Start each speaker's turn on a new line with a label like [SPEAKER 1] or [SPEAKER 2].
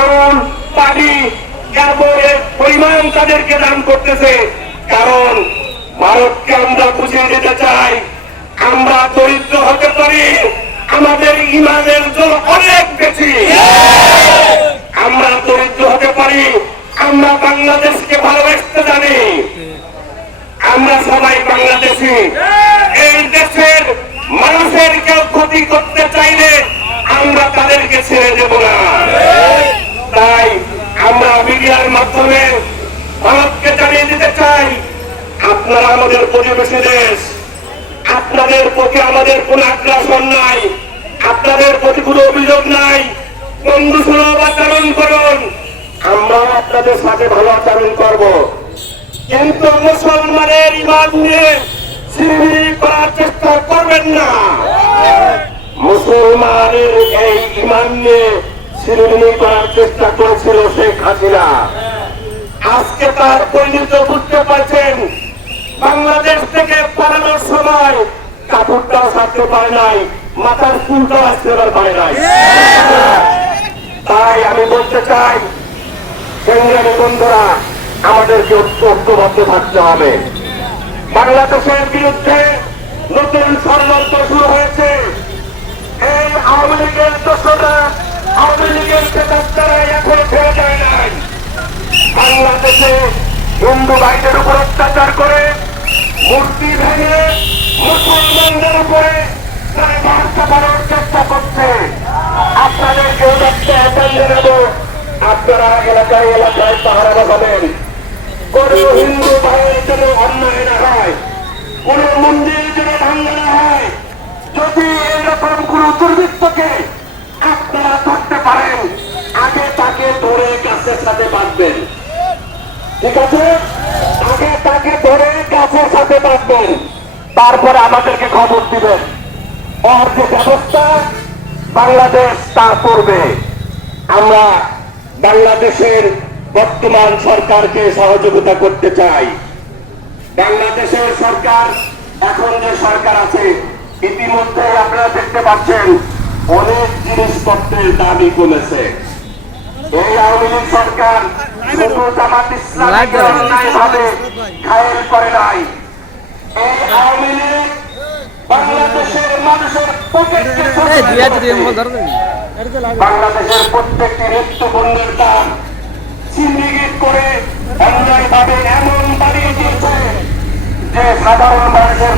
[SPEAKER 1] চাউল পানি পরিমাণ তাদেরকে দান করতেছে। কারণ ভারতকে আমরা বুঝিয়ে দিতে চাই, আমরা দরিদ্র হতে পারি, আমাদের ইমানের জন্য অনেক বেশি। আমরা দরিদ্র হতে পারি, আমরা বাংলাদেশকে ভালোবাসতে জানি। আমরা সবাই বাংলাদেশি। এই দেশের মানুষের কেউ ক্ষতি করতে চাইলে আমরা তাদেরকে ছেড়ে দেব না তাই আমরা মিডিয়ার মাধ্যমে ভারতকে জানিয়ে দিতে চাই আপনারা আমাদের প্রতিবেশী দেশ আপনাদের প্রতি আমাদের কোন আগ্রাসন নাই আপনাদের প্রতি কোনো অভিযোগ নাই বন্ধু সুলভ আচরণ করুন আমরাও আপনাদের সাথে ভালো আচরণ করব। কিন্তু মুসলমানের ইমান নিয়ে করার চেষ্টা করবেন না। মুসলমানের এই ইমান নিয়ে সিরিমিরি করার চেষ্টা করেছিল শেখ হাসিনা। আজকে তার পরিণত বুঝতে পারছেন, বাংলাদেশ থেকে পালানোর সময় কাপড়টাও ছাড়তে পারে নাই, মাথার চুলটাও আসতে পারে নাই। তাই আমি বলতে চাই সংগ্রামী বন্ধুরা, আমাদেরকে ঐক্যবদ্ধ থাকতে হবে। বাংলাদেশের বিরুদ্ধে নতুন ষড়যন্ত্র শুরু হয়েছে। হিন্দু ভাইদের উপর অত্যাচার করে মূর্তি ভেঙে মুসলমানদের উপরে চেষ্টা করছে। আপনাদেরকে একটা আহ্বান জানাব। আপনারা এলাকায় এলাকায় পাহারা বসাবেন। কোন হিন্দু ভাইয়ের যেন অন্যায় না হয়। কোন মন্দির যেন ভাঙ্গা না হয়। যদি এরকম কোন দুর্বৃত্তকে আপনারা ধরতে পারেন, আগে তাকে ধরে গাছের সাথে বাঁধবেন। ঠিক আছে? তারপরে আমাদেরকে খবর দিবেন। ওর যে ব্যবস্থা বাংলাদেশ তা করবে। আমরা বাংলাদেশের বর্তমান সরকারকে সহযোগিতা করতে চাই। বাংলাদেশের সরকার এখন যে সরকার আছে ইতিমধ্যে আপনারা দেখতে পাচ্ছেন অনেক জিনিসপত্রের দাবি কমেছে। এই আওয়ামী লীগ সরকার শুধু জামাত ঘায়েল করে নাই এই আওয়ামী লীগ বাংলাদেশের মানুষের পকেটকে
[SPEAKER 2] এই দুই হাজার দিয়ে মোবাইল ধরো তুমি।
[SPEAKER 1] বাংলাদেশের প্রত্যেকটি মৃত্যুপণ্যের দাম সিন্ডিকেট করে অন্যায়ভাবে এমন বাড়িয়ে দিয়েছে যে সাধারণ মানুষের